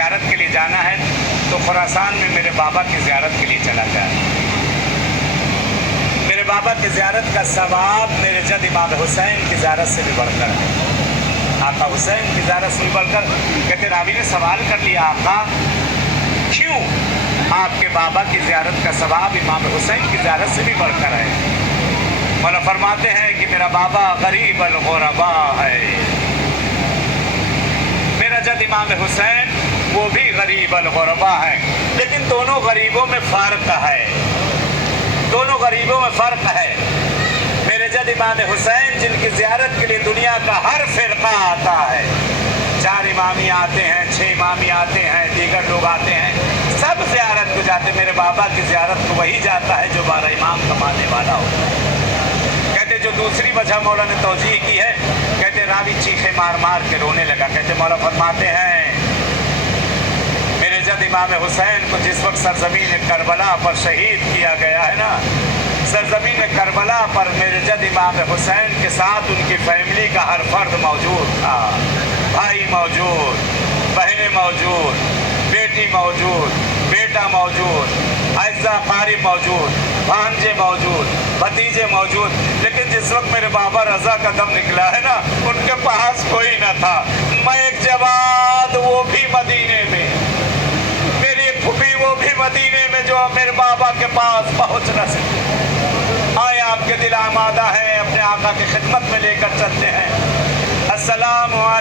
زیارت کے لیے جانا ہے تو خراسان میں میرے بابا کی زیارت کے لیے چلا جائے. میرے بابا کی زیارت کا ثواب میرے جد امام حسین کی زیارت سے بھی بڑھ کر ہے. آقا حسین کی زیارت سے بھی بڑھ کر. کہتے راوی نے سوال کر لیا آقا کیوں؟ آپ کے بابا کی زیارت کا ثواب امام حسین کی زیارت سے بھی بڑھ کر ہے. مولا فرماتے ہیں کہ میرا بابا غریب الغرباء ہے. میرا جد امام حسین وہ بھی غریب الغرباء ہے، لیکن دونوں غریبوں میں فرق ہے. دونوں غریبوں میں فرق ہے. میرے جد امام حسین جن کی زیارت کے لیے دنیا کا ہر فرقہ آتا ہے، 4 امامی آتے ہیں، 6 امامی آتے ہیں، دیگر لوگ آتے ہیں، سب زیارت کو جاتے. میرے بابا کی زیارت کو وہی جاتا ہے جو 12 امام کا ماننے والا ہو. کہتے جو دوسری وجہ مولا نے توضیح کی ہے، کہتے راوی چیخے مار مار کے رونے لگا. کہتے مولا فرماتے ہیں میرے جد امام حسین کو جس وقت سرزمین کربلا پر شہید کیا گیا ہے نا، سرزمین کربلا پر میرے جد امام حسین کے ساتھ ان کی فیملی کا ہر فرد موجود تھا. بھائی موجود، بہنیں موجود، بیٹی موجود، بیٹا موجود، اعزا قارب موجود، بھانجے موجود، بھتیجے موجود. لیکن جس وقت میرے بابا رضا کا دم نکلا ہے نا، ان کے پاس کوئی نہ تھا. میں ایک جواد وہ بھی مدینے میں، میری ایک پھوپھی وہ بھی مدینے میں، جو میرے بابا کے پاس پہنچ نہ سکے. آئے آپ کے دل آمادہ ہیں، اپنے آقا کی خدمت میں لے کر چلتے ہیں. السلام علیکم.